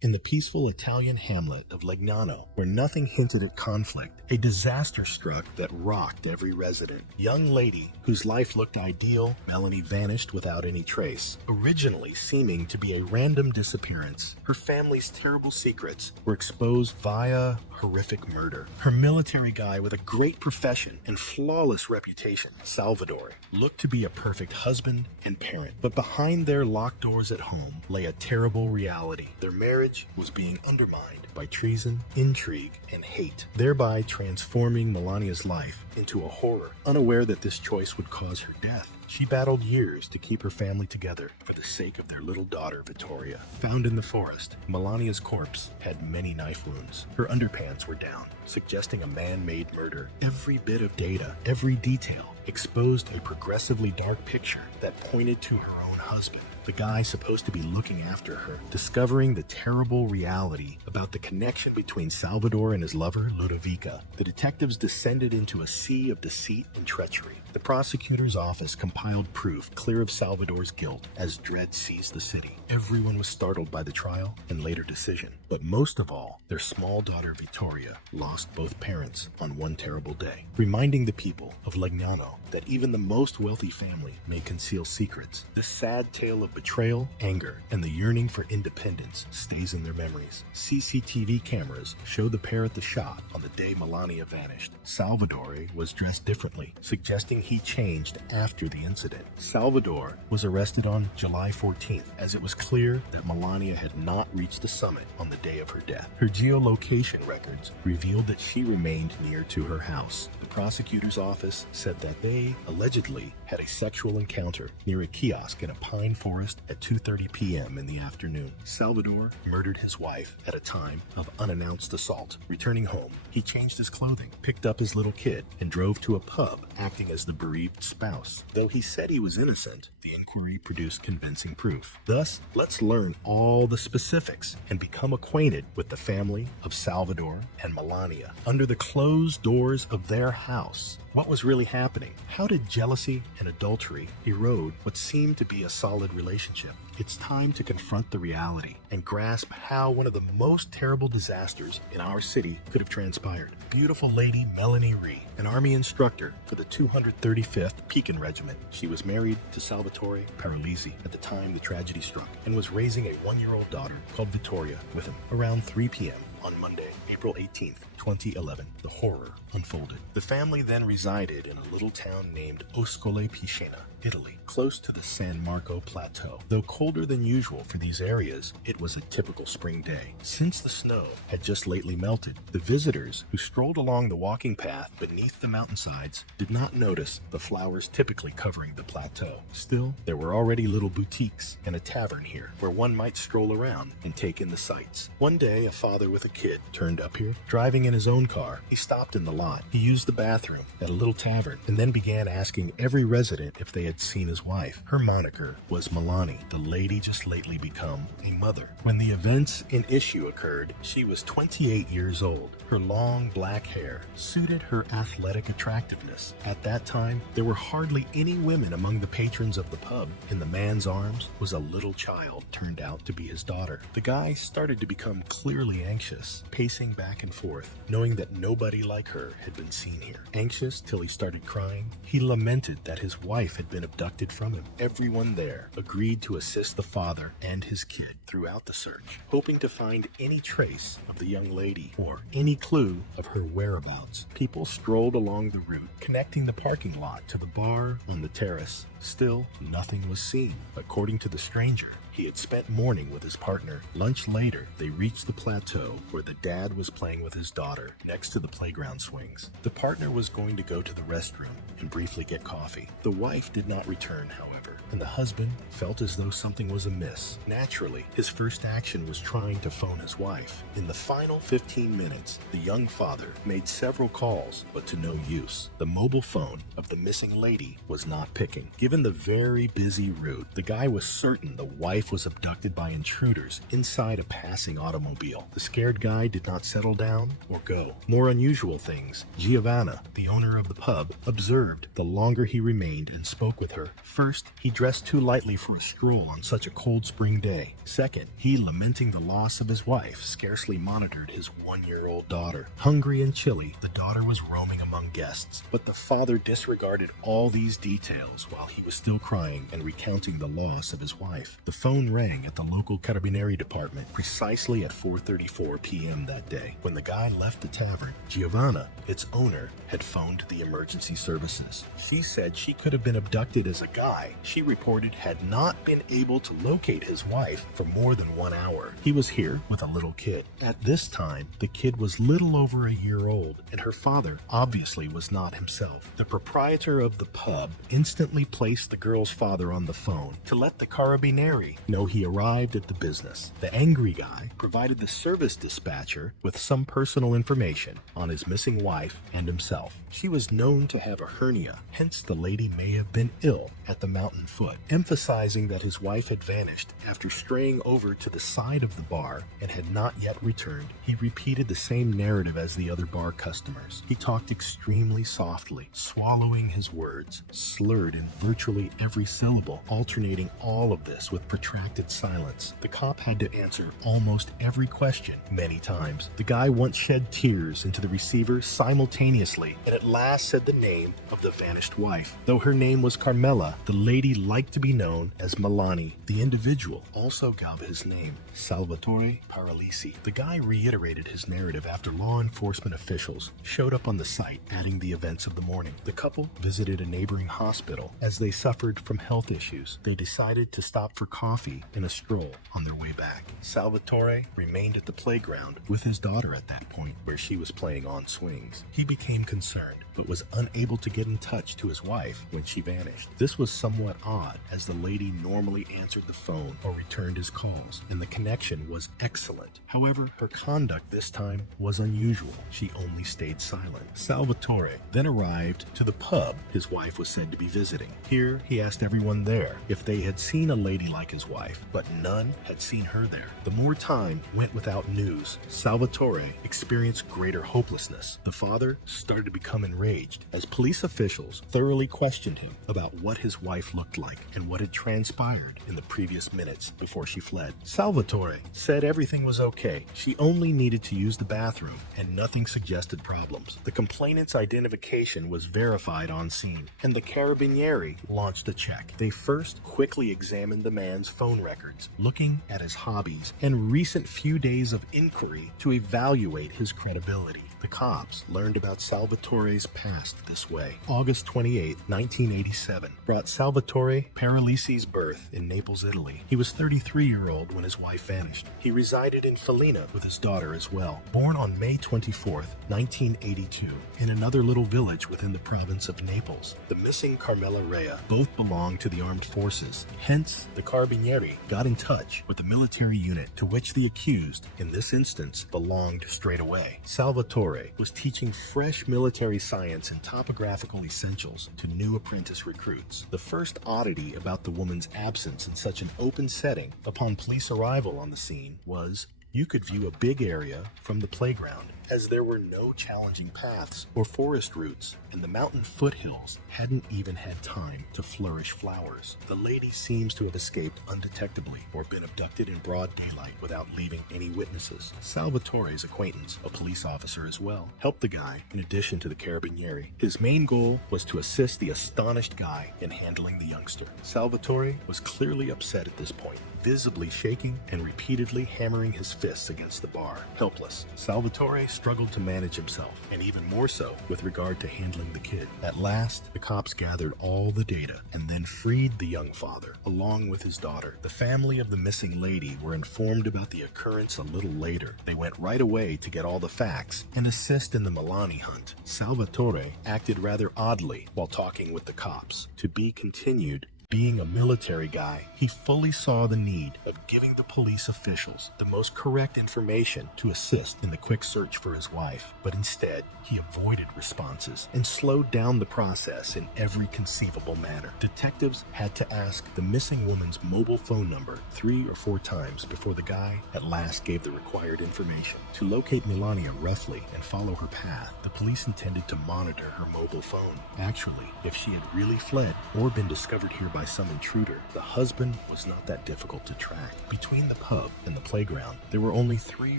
In the peaceful Italian hamlet of Legnano, where nothing hinted at conflict, a disaster struck that rocked every resident. Young lady, whose life looked ideal, Melanie vanished without any trace, originally seeming to be a random disappearance. Her family's terrible secrets were exposed via horrific murder. Her military guy with a great profession and flawless reputation, Salvatore, looked to be a perfect husband and parent. But behind their locked doors at home lay a terrible reality. Their marriage was being undermined by treason, intrigue, and hate, thereby transforming Melania's life into a horror. Unaware that this choice would cause her death, she battled years to keep her family together for the sake of their little daughter, Vittoria. Found in the forest, Melania's corpse had many knife wounds. Her underpants were down, suggesting a man-made murder. Every bit of data, every detail, exposed a progressively dark picture that pointed to her own husband, the guy supposed to be looking after her. Discovering the terrible reality about the connection between Salvador and his lover, Ludovica, the detectives descended into a sea of deceit and treachery. The prosecutor's office compiled proof clear of Salvador's guilt as dread seized the city. Everyone was startled by the trial and later decision. But most of all, their small daughter Vittoria lost both parents on one terrible day, reminding the people of Legnano that even the most wealthy family may conceal secrets. This sad tale of betrayal, anger, and the yearning for independence stays in their memories. CCTV cameras show the pair at the shop on the day Melania vanished. Salvatore was dressed differently, suggesting he changed after the incident. Salvador was arrested on July 14th, as it was clear that Melania had not reached the summit on the day of her death. Her geolocation records revealed that she remained near to her house. The prosecutor's office said that they allegedly had a sexual encounter near a kiosk in a pine forest at 2:30 p.m. in the afternoon. Salvador murdered his wife at a time of unannounced assault. Returning home, he changed his clothing, picked up his little kid, and drove to a pub, acting as the bereaved spouse. Though he said he was innocent, the inquiry produced convincing proof. Thus, let's learn all the specifics and become acquainted with the family of Salvador and Melania. Under the closed doors of their house, what was really happening? How did jealousy and adultery erode what seemed to be a solid relationship? It's time to confront the reality and grasp how one of the most terrible disasters in our city could have transpired. Beautiful lady Melanie Ree, an army instructor for the 235th Pekin Regiment. She was married to Salvatore Paralisi at the time the tragedy struck and was raising a one-year-old daughter called Vittoria with him. Around 3 p.m. on Monday, April 18th, 2011, the horror unfolded. The family then resided in a little town named Oscole Picena, Italy, close to the San Marco Plateau. Though colder than usual for these areas, it was a typical spring day. Since the snow had just lately melted, the visitors who strolled along the walking path beneath the mountainsides did not notice the flowers typically covering the plateau. Still, there were already little boutiques and a tavern here where one might stroll around and take in the sights. One day, a father with a kid turned up here. Driving in his own car, he stopped in the lot. He used the bathroom at a little tavern and then began asking every resident if they had seen his wife. Her moniker was Melanie, the lady just lately become a mother. When the events in issue occurred, she was 28 years old. Her long black hair suited her athletic attractiveness. At that time, there were hardly any women among the patrons of the pub. In the man's arms was a little child, turned out to be his daughter. The guy started to become clearly anxious, pacing back and forth, knowing that nobody like her had been seen here. Anxious till he started crying, he lamented that his wife had been abducted from him. Everyone there agreed to assist the father and his kid throughout the search, hoping to find any trace of the young lady or any clue of her whereabouts. People strolled along the route, connecting the parking lot to the bar on the terrace. Still, nothing was seen. According to the stranger, he had spent morning with his partner. Lunch later, they reached the plateau where the dad was playing with his daughter next to the playground swings. The partner was going to go to the restroom and briefly get coffee. The wife did not return, however, and the husband felt as though something was amiss. Naturally, his first action was trying to phone his wife. In the final 15 minutes, the young father made several calls, but to no use. The mobile phone of the missing lady was not picking. Given the very busy route, the guy was certain the wife was abducted by intruders inside a passing automobile. The scared guy did not settle down or go. More unusual things. Giovanna, the owner of the pub, observed the longer he remained and spoke with her. First, he dressed too lightly for a stroll on such a cold spring day. Second, he, lamenting the loss of his wife, scarcely monitored his 1-year-old daughter. Hungry and chilly, the daughter was roaming among guests, but the father disregarded all these details while he was still crying and recounting the loss of his wife. The phone rang at the local Carabinieri department precisely at 4:34 p.m. that day. When the guy left the tavern, Giovanna, its owner, had phoned the emergency services. She said she could have been abducted as a guy she reported had not been able to locate his wife for more than 1 hour. He was here with a little kid. At this time, the kid was little over a year old, and her father obviously was not himself. The proprietor of the pub instantly placed the girl's father on the phone to let the Carabinieri know he arrived at the business. The angry guy provided the service dispatcher with some personal information on his missing wife and himself. She was known to have a hernia, hence the lady may have been ill at the mountain foot. Emphasizing that his wife had vanished after straying over to the side of the bar and had not yet returned, he repeated the same narrative as the other bar customers. He talked extremely softly, swallowing his words, slurred in virtually every syllable, alternating all of this with protracted silence. The cop had to answer almost every question many times. The guy once shed tears into the receiver simultaneously and at last said the name of the vanished wife. Though her name was Carmela, the lady liked to be known as Milani. The individual also gave his name, Salvatore Paralisi. The guy reiterated his narrative after law enforcement officials showed up on the site, adding the events of the morning. The couple visited a neighboring hospital as they suffered from health issues. They decided to stop for coffee and a stroll on their way back. Salvatore remained at the playground with his daughter at that point, where she was playing on swings. He became concerned, but was unable to get in touch to his wife when she vanished. This was somewhat odd, as the lady normally answered the phone or returned his calls, and the connection was excellent. However, her conduct this time was unusual. She only stayed silent. Salvatore then arrived to the pub his wife was said to be visiting. Here, he asked everyone there if they had seen a lady like his wife, but none had seen her there. The more time went without news, Salvatore experienced greater hopelessness. The father started to become enraged as police officials thoroughly questioned him about what his wife looked like and what had transpired in the previous minutes before she fled. Salvatore said everything was okay. She only needed to use the bathroom and nothing suggested problems. The complainant's identification was verified on scene, and the Carabinieri launched a check. They first quickly examined the man's phone records, looking at his hobbies and recent few days of inquiry to evaluate his credibility. The cops learned about Salvatore's past this way. August 28, 1987, brought Salvatore Paralisi's birth in Naples, Italy. He was 33-year-old when his wife vanished. He resided in Felina with his daughter as well. Born on May 24, 1982, in another little village within the province of Naples. The missing Carmela Rea both belonged to the armed forces. Hence, the Carabinieri got in touch with the military unit to which the accused, in this instance, belonged straight away. Salvatore was teaching fresh military science and topographical essentials to new apprentice recruits. The first oddity about the woman's absence in such an open setting upon police arrival on the scene was you could view a big area from the playground, as there were no challenging paths or forest routes, and the mountain foothills hadn't even had time to flourish flowers. The lady seems to have escaped undetectably or been abducted in broad daylight without leaving any witnesses. Salvatore's acquaintance, a police officer as well, helped the guy in addition to the Carabinieri. His main goal was to assist the astonished guy in handling the youngster. Salvatore was clearly upset at this point, visibly shaking and repeatedly hammering his fists against the bar. Helpless, Salvatore struggled to manage himself, and even more so with regard to handling the kid. At last, the cops gathered all the data and then freed the young father, along with his daughter. The family of the missing lady were informed about the occurrence a little later. They went right away to get all the facts and assist in the Milani hunt. Salvatore acted rather oddly while talking with the cops. To be continued. Being a military guy, he fully saw the need of giving the police officials the most correct information to assist in the quick search for his wife, but instead, he avoided responses and slowed down the process in every conceivable manner. Detectives had to ask the missing woman's mobile phone number 3 or 4 times before the guy at last gave the required information. To locate Melania roughly and follow her path, the police intended to monitor her mobile phone. Actually, if she had really fled or been discovered here by by some intruder, the husband was not that difficult to track. Between the pub and the playground, there were only 3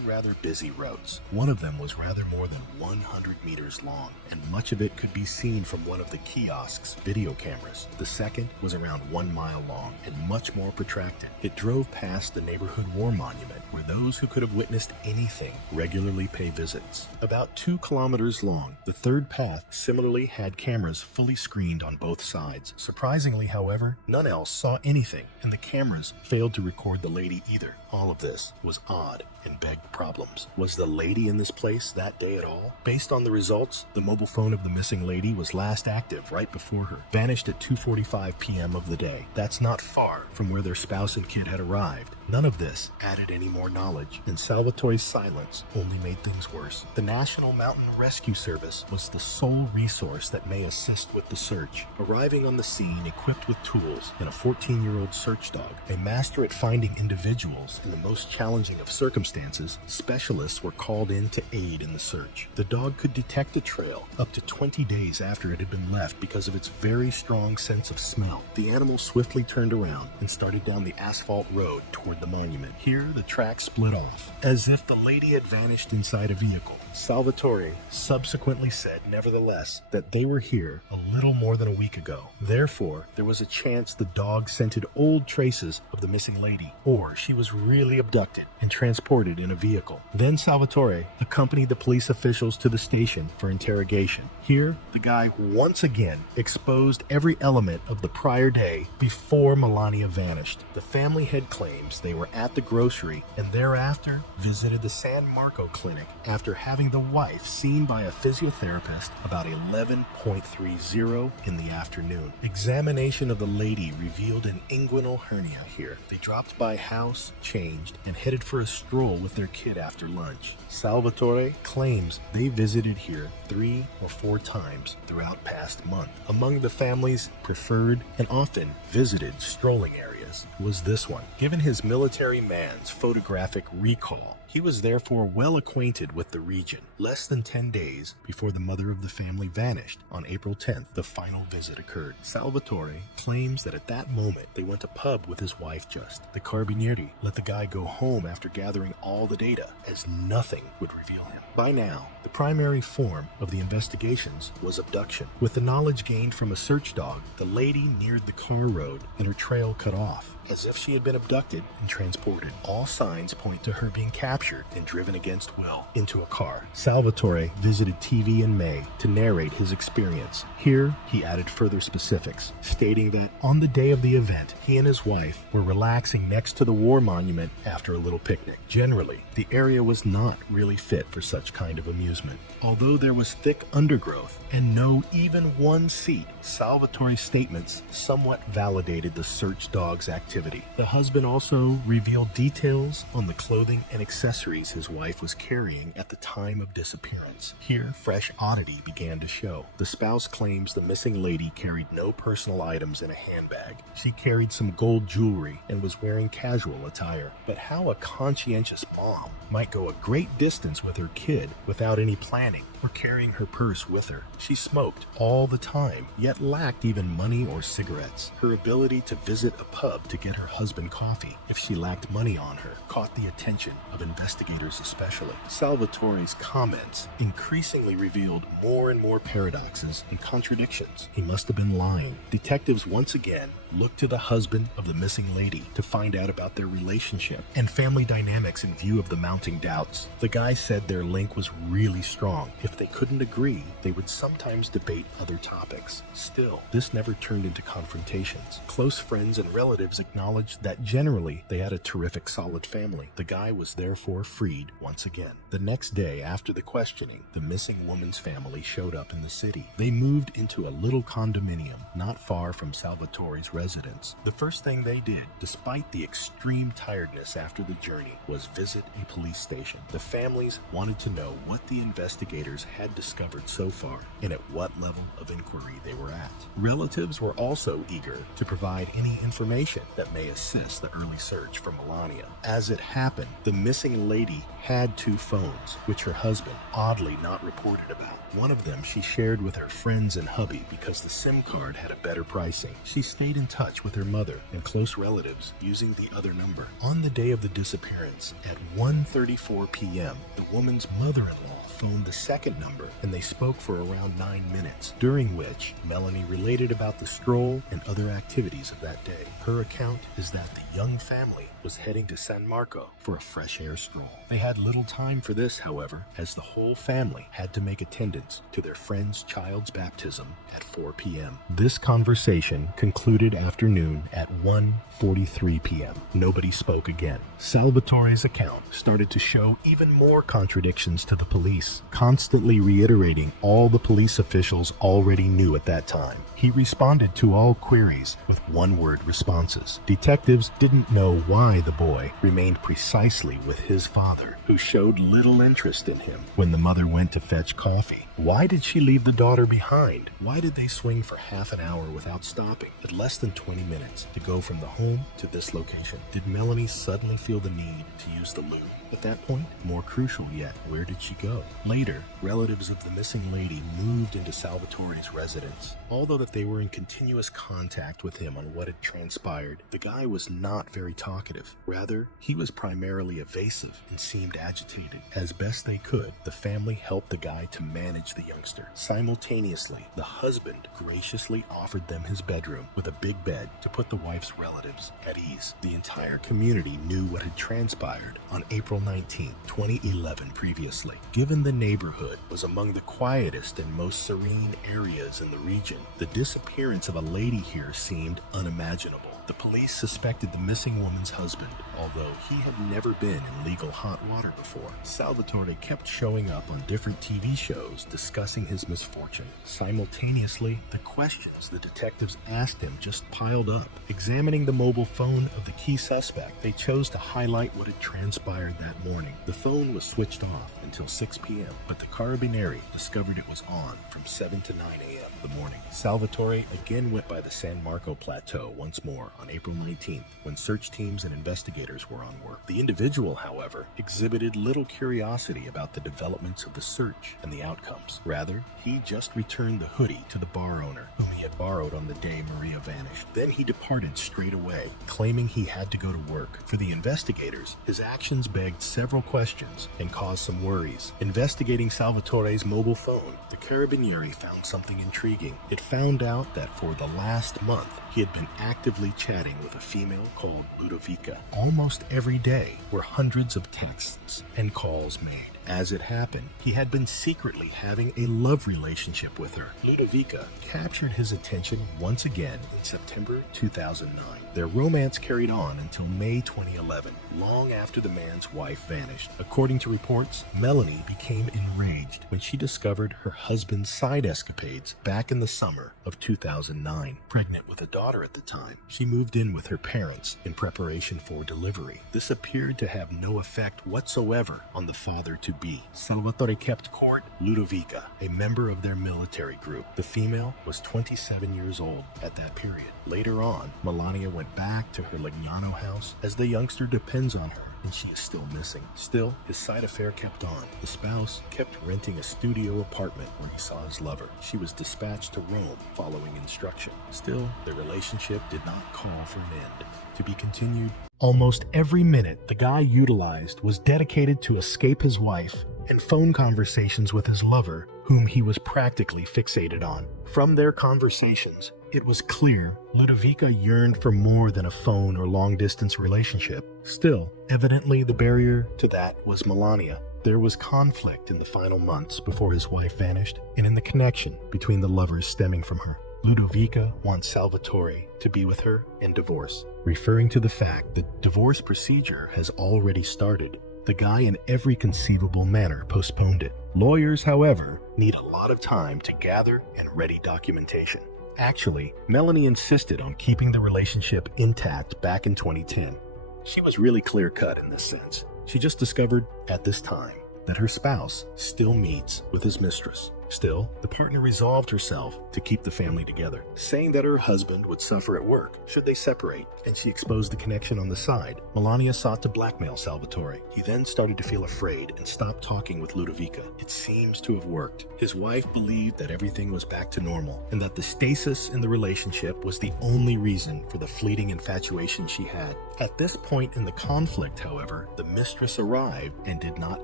rather busy roads. One of them was rather more than 100 meters long, and much of it could be seen from one of the kiosk's video cameras. The second was around 1 mile long and much more protracted. It drove past the neighborhood war monument, where those who could have witnessed anything regularly pay visits. About 2 kilometers long, the third path similarly had cameras fully screened on both sides. Surprisingly, however, none else saw anything, and the cameras failed to record the lady either. All of this was odd and begged problems. Was the lady in this place that day at all? Based on the results, the mobile phone of the missing lady was last active right before her, vanished at 2:45 p.m. of the day. That's not far from where their spouse and kid had arrived. None of this added any more knowledge, and Salvatore's silence only made things worse. The National Mountain Rescue Service was the sole resource that may assist with the search. Arriving on the scene equipped with tools and a 14-year-old search dog, a master at finding individuals in the most challenging of circumstances, specialists were called in to aid in the search. The dog could detect a trail up to 20 days after it had been left because of its very strong sense of smell. The animal swiftly turned around and started down the asphalt road toward the monument. Here, the track split off, as if the lady had vanished inside a vehicle. Salvatore subsequently said, nevertheless, that they were here a little more than a week ago. Therefore, there was a chance the dog scented old traces of the missing lady, or she was really abducted and transported in a vehicle. Then Salvatore accompanied the police officials to the station for interrogation. Here, the guy once again exposed every element of the prior day before Melania vanished. The family head claims they were at the grocery and thereafter visited the San Marco clinic after having the wife seen by a physiotherapist about 11:30 in the afternoon. Examination of the lady revealed an inguinal hernia here. They dropped by house, changed, and headed for a stroll with their kid after lunch. Salvatore claims they visited here 3 or 4 times throughout past month. Among the family's preferred and often visited strolling areas was this one. Given his military man's photographic recall, he was therefore well acquainted with the region. Less than 10 days before the mother of the family vanished, on April 10th, the final visit occurred. Salvatore claims that at that moment they went to pub with his wife just. The Carabinieri let the guy go home after gathering all the data, as nothing would reveal him. By now, the primary form of the investigations was abduction. With the knowledge gained from a search dog, the lady neared the car road and her trail cut off, as if she had been abducted and transported. All signs point to her being captured and driven against will into a car. Salvatore visited TV in May to narrate his experience. Here, he added further specifics, stating that on the day of the event, he and his wife were relaxing next to the war monument after a little picnic. Generally, the area was not really fit for such kind of amusement. Although there was thick undergrowth and no even one seat, Salvatore's statements somewhat validated the search dog's activity. The husband also revealed details on the clothing and accessories his wife was carrying at the time of disappearance. Here, fresh oddity began to show. The spouse claims the missing lady carried no personal items in a handbag. She carried some gold jewelry and was wearing casual attire. But how a conscientious mom might go a great distance with her kid without any planning or carrying her purse with her? She smoked all the time, yet lacked even money or cigarettes. Her ability to visit a pub to get her husband coffee, if she lacked money on her, caught the attention of investigators especially. Salvatore's comments increasingly revealed more and more paradoxes and contradictions. He must have been lying. Detectives once again looked to the husband of the missing lady to find out about their relationship and family dynamics in view of the mounting doubts. The guy said their link was really strong. If they couldn't agree, they would sometimes debate other topics. Still, this never turned into confrontations. Close friends and relatives acknowledged that generally they had a terrific, solid family. The guy was therefore freed once again. The next day after the questioning, the missing woman's family showed up in the city. They moved into a little condominium not far from Salvatore's residence. The first thing they did, despite the extreme tiredness after the journey, was visit a police station. The families wanted to know what the investigators had discovered so far and at what level of inquiry they were at. Relatives were also eager to provide any information that may assist the early search for Melania. As it happened, the missing lady had 2 phones, which her husband oddly not reported about. One of them she shared with her friends and hubby because the SIM card had a better pricing. She stayed in touch with her mother and close relatives using the other number. On the day of the disappearance, at 1:34 p.m., the woman's mother-in-law phoned the second number and they spoke for around 9 minutes, during which Melanie related about the stroll and other activities of that day. Her account is that the young family was heading to San Marco for a fresh air stroll. They had little time for this, however, as the whole family had to make attendance to their friend's child's baptism at 4 p.m. This conversation concluded afternoon at 1:43 p.m. Nobody spoke again. Salvatore's account started to show even more contradictions to the police, constantly reiterating all the police officials already knew at that time. He responded to all queries with one-word responses. Detectives didn't know why the boy remained precisely with his father, who showed little interest in him when the mother went to fetch coffee. Why did she leave the daughter behind? Why did they swing for half an hour without stopping at less than 20 minutes to go from the home to this location? Did Melanie suddenly feel the need to use the loo at that point? More crucial yet, where did she go? Later, relatives of the missing lady moved into Salvatore's residence. Although that they were in continuous contact with him on what had transpired, the guy was not very talkative. Rather, he was primarily evasive and seemed agitated. As best they could, the family helped the guy to manage the youngster. Simultaneously, the husband graciously offered them his bedroom with a big bed to put the wife's relatives at ease. The entire community knew what had transpired on April 19, 2011 previously. Given the neighborhood was among the quietest and most serene areas in the region, the disappearance of a lady here seemed unimaginable. The police suspected the missing woman's husband, although he had never been in legal hot water before. Salvatore kept showing up on different TV shows discussing his misfortune. Simultaneously, the questions the detectives asked him just piled up. Examining the mobile phone of the key suspect, they chose to highlight what had transpired that morning. The phone was switched off until 6 p.m., but the Carabinieri discovered it was on from 7 to 9 a.m. the morning. Salvatore again went by the San Marco Plateau once more on April 19th, when search teams and investigators were on work. The individual, however, exhibited little curiosity about the developments of the search and the outcomes. Rather, he just returned the hoodie to the bar owner, whom he had borrowed on the day Maria vanished. Then he departed straight away, claiming he had to go to work. For the investigators, his actions begged several questions and caused some worries. Investigating Salvatore's mobile phone, the Carabinieri found something intriguing. It found out that for the last month, he had been actively chatting with a female called Ludovica. Almost every day were hundreds of texts and calls made. As it happened, he had been secretly having a love relationship with her. Ludovica captured his attention once again in September 2009. Their romance carried on until May 2011, long after the man's wife vanished. According to reports, Melanie became enraged when she discovered her husband's side escapades back in the summer of 2009. Pregnant with a daughter at the time, she moved in with her parents in preparation for delivery. This appeared to have no effect whatsoever on the father-to-be. Salvatore kept court Ludovica, a member of their military group. The female was 27 years old at that period. Later on, Melania went back to her Legnano house as the youngster depends on her and she is still missing. Still, his side affair kept on. The spouse kept renting a studio apartment where he saw his lover. She was dispatched to Rome following instruction. Still, their relationship did not call for an end. To be continued. Almost every minute the guy utilized was dedicated to escape his wife and phone conversations with his lover, whom he was practically fixated on. From their conversations, it was clear Ludovica yearned for more than a phone or long-distance relationship. Still, evidently the barrier to that was Melania. There was conflict in the final months before his wife vanished, and in the connection between the lovers stemming from her. Ludovica wants Salvatore to be with her and divorce, referring to the fact that divorce procedure has already started. The guy in every conceivable manner postponed it. Lawyers, however, need a lot of time to gather and ready documentation. Actually, Melanie insisted on keeping the relationship intact back in 2010. She was really clear-cut in this sense. She just discovered, at this time, that her spouse still meets with his mistress. Still, the partner resolved herself to keep the family together, saying that her husband would suffer at work should they separate, and she exposed the connection on the side. Melania sought to blackmail Salvatore. He then started to feel afraid and stopped talking with Ludovica. It seems to have worked. His wife believed that everything was back to normal, and that the stasis in the relationship was the only reason for the fleeting infatuation she had. At this point in the conflict, however, the mistress arrived and did not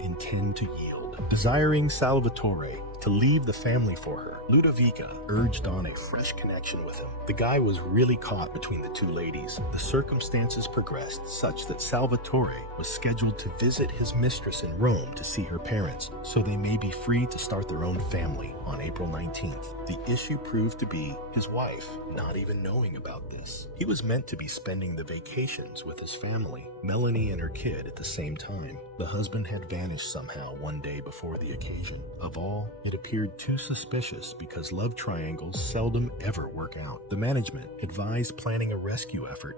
intend to yield. Desiring Salvatore to leave the family for her, Ludovica urged on a fresh connection with him. The guy was really caught between the two ladies. The circumstances progressed such that Salvatore was scheduled to visit his mistress in Rome to see her parents, so they may be free to start their own family on April 19th. The issue proved to be his wife not even knowing about this. He was meant to be spending the vacations with his family, Melanie and her kid, at the same time. The husband had vanished somehow one day before the occasion. Of all, it appeared too suspicious because love triangles seldom ever work out. The management advised planning a rescue effort,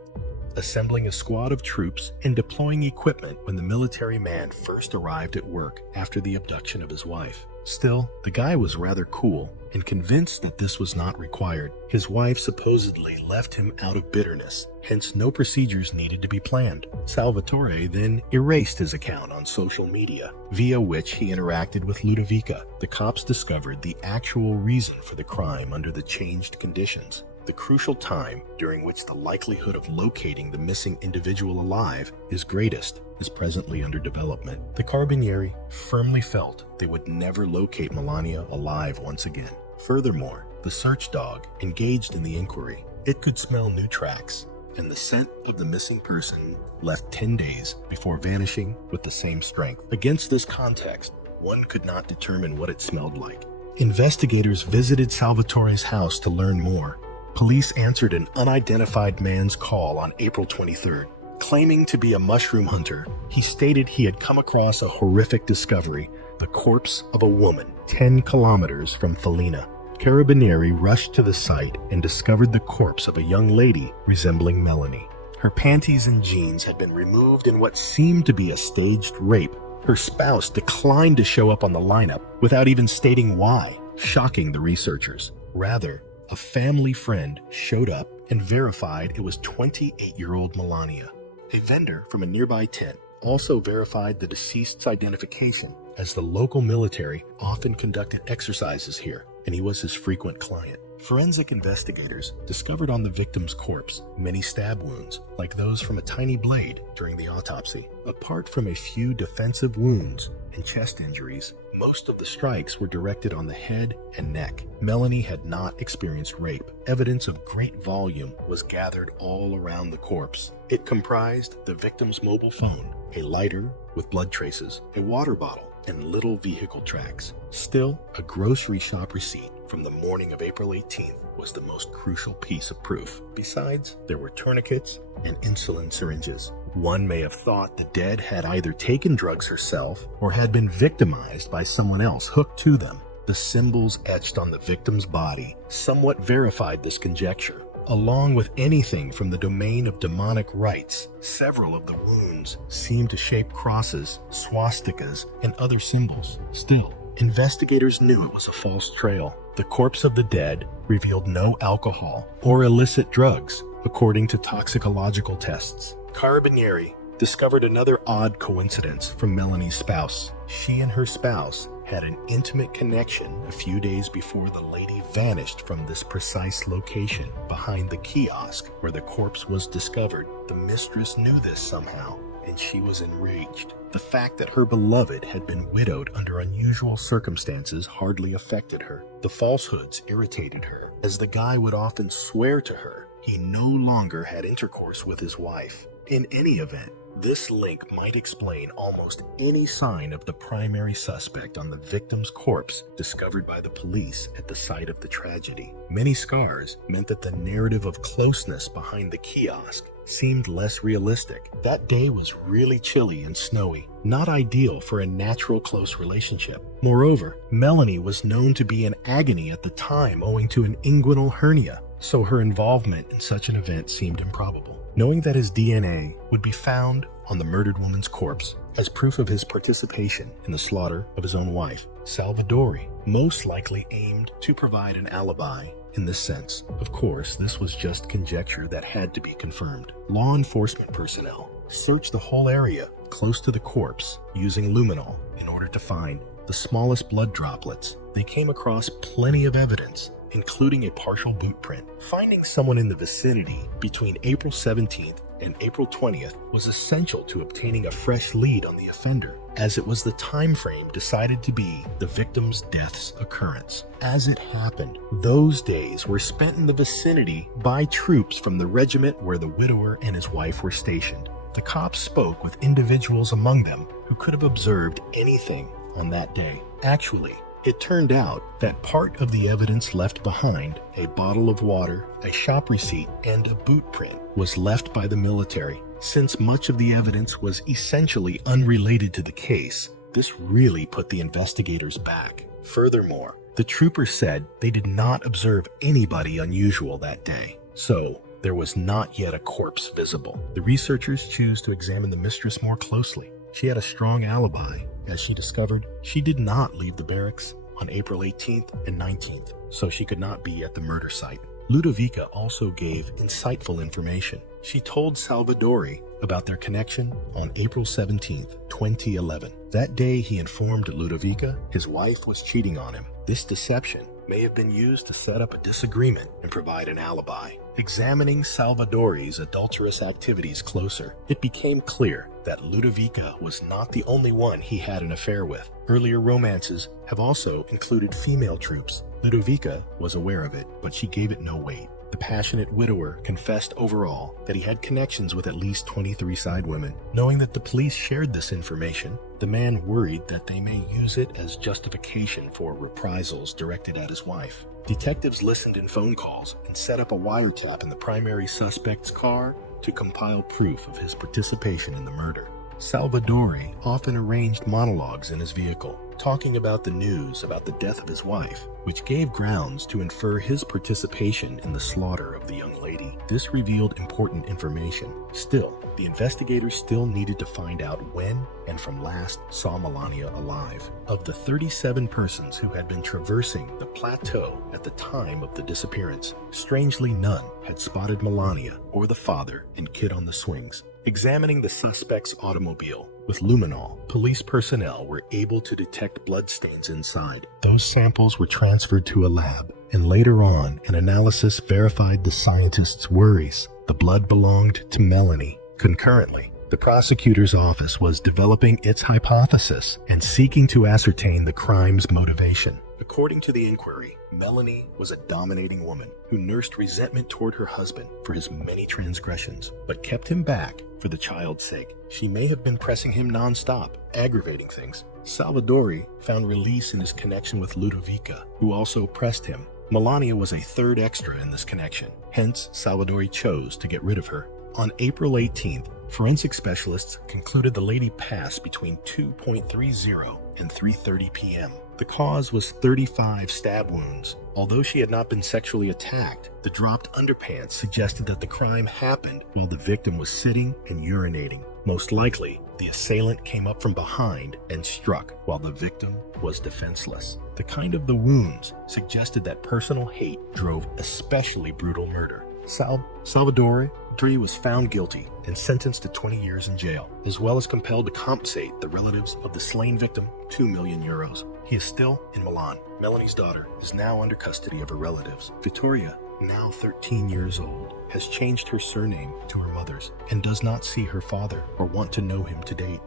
assembling a squad of troops and deploying equipment when the military man first arrived at work after the abduction of his wife. Still, the guy was rather cool and convinced that this was not required. His wife supposedly left him out of bitterness, hence no procedures needed to be planned. Salvatore then erased his account on social media, via which he interacted with Ludovica. The cops discovered the actual reason for the crime under the changed conditions. The crucial time during which the likelihood of locating the missing individual alive is greatest is presently under development. The Carabinieri firmly felt they would never locate Melania alive once again. Furthermore, the search dog engaged in the inquiry. It could smell new tracks, and the scent of the missing person left 10 days before vanishing with the same strength. Against this context, one could not determine what it smelled like. Investigators visited Salvatore's house to learn more. Police answered an unidentified man's call on April 23rd. Claiming to be a mushroom hunter, he stated he had come across a horrific discovery, the corpse of a woman 10 kilometers from Felina. Carabinieri rushed to the site and discovered the corpse of a young lady resembling Melanie. Her panties and jeans had been removed in what seemed to be a staged rape. Her spouse declined to show up on the lineup without even stating why, shocking the researchers. Rather, a family friend showed up and verified it was 28-year-old Melania. A vendor from a nearby tent also verified the deceased's identification, as the local military often conducted exercises here, and he was his frequent client. Forensic investigators discovered on the victim's corpse many stab wounds, like those from a tiny blade during the autopsy. Apart from a few defensive wounds and chest injuries, most of the strikes were directed on the head and neck. Melanie had not experienced rape. Evidence of great volume was gathered all around the corpse. It comprised the victim's mobile phone, a lighter with blood traces, a water bottle, and little vehicle tracks. Still, a grocery shop receipt from the morning of April 18th was the most crucial piece of proof. Besides, there were tourniquets and insulin syringes. One may have thought the dead had either taken drugs herself or had been victimized by someone else hooked to them. The symbols etched on the victim's body somewhat verified this conjecture. Along with anything from the domain of demonic rites, several of the wounds seemed to shape crosses, swastikas, and other symbols. Still, investigators knew it was a false trail. The corpse of the dead revealed no alcohol or illicit drugs, according to toxicological tests. Carabinieri discovered another odd coincidence from Melanie's spouse. She and her spouse had an intimate connection a few days before the lady vanished from this precise location behind the kiosk where the corpse was discovered. The mistress knew this somehow, and she was enraged. The fact that her beloved had been widowed under unusual circumstances hardly affected her. The falsehoods irritated her, as the guy would often swear to her he no longer had intercourse with his wife. In any event, this link might explain almost any sign of the primary suspect on the victim's corpse discovered by the police at the site of the tragedy. Many scars meant that the narrative of closeness behind the kiosk seemed less realistic. That day was really chilly and snowy, not ideal for a natural close relationship. Moreover, Melanie was known to be in agony at the time owing to an inguinal hernia, so her involvement in such an event seemed improbable. Knowing that his DNA would be found on the murdered woman's corpse, as proof of his participation in the slaughter of his own wife. Salvadori most likely aimed to provide an alibi in this sense. Of course, this was just conjecture that had to be confirmed. Law enforcement personnel searched the whole area close to the corpse using luminol in order to find the smallest blood droplets. They came across plenty of evidence, including a partial boot print. Finding someone in the vicinity between April 17th and April 20th was essential to obtaining a fresh lead on the offender, as it was the time frame decided to be the victim's death's occurrence. As it happened, those days were spent in the vicinity by troops from the regiment where the widower and his wife were stationed. The cops spoke with individuals among them who could have observed anything on that day. Actually, it turned out that part of the evidence left behind, a bottle of water, a shop receipt, and a boot print, was left by the military. Since much of the evidence was essentially unrelated to the case, this really put the investigators back. Furthermore, the troopers said they did not observe anybody unusual that day, so there was not yet a corpse visible. The researchers choose to examine the mistress more closely. She had a strong alibi. As she discovered, she did not leave the barracks on April 18th and 19th, so she could not be at the murder site. Ludovica also gave insightful information. She told Salvadori about their connection on April 17th, 2011. That day, he informed Ludovica his wife was cheating on him. This deception may have been used to set up a disagreement and provide an alibi. Examining Salvadori's adulterous activities closer, it became clear that Ludovica was not the only one he had an affair with. Earlier romances have also included female troops. Ludovica was aware of it, but she gave it no weight. The passionate widower confessed overall that he had connections with at least 23 side women. Knowing that the police shared this information, the man worried that they may use it as justification for reprisals directed at his wife. Detectives listened in phone calls and set up a wiretap in the primary suspect's car to compile proof of his participation in the murder. Salvadori often arranged monologues in his vehicle, talking about the news about the death of his wife, which gave grounds to infer his participation in the slaughter of the young lady. This revealed important information. Still, the investigators still needed to find out when and from last saw Melania alive. Of the 37 persons who had been traversing the plateau at the time of the disappearance, strangely none had spotted Melania or the father and kid on the swings. Examining the suspect's automobile with luminol, police personnel were able to detect bloodstains inside. Those samples were transferred to a lab, and later on, an analysis verified the scientists' worries. The blood belonged to Melanie. Concurrently, the prosecutor's office was developing its hypothesis and seeking to ascertain the crime's motivation. According to the inquiry, Melanie was a dominating woman who nursed resentment toward her husband for his many transgressions, but kept him back for the child's sake. She may have been pressing him nonstop, aggravating things. Salvadori found release in his connection with Ludovica, who also pressed him. Melania was a third extra in this connection, hence Salvadori chose to get rid of her. On April 18th, forensic specialists concluded the lady passed between 2:30 and 3:30 p.m. The cause was 35 stab wounds. Although she had not been sexually attacked, the dropped underpants suggested that the crime happened while the victim was sitting and urinating. Most likely, the assailant came up from behind and struck while the victim was defenseless. The kind of the wounds suggested that personal hate drove especially brutal murder. Salvadori was found guilty and sentenced to 20 years in jail, as well as compelled to compensate the relatives of the slain victim 2 million euros. He is still in Milan. Melanie's daughter is now under custody of her relatives. Vittoria, now 13 years old, has changed her surname to her mother's and does not see her father or want to know him to date.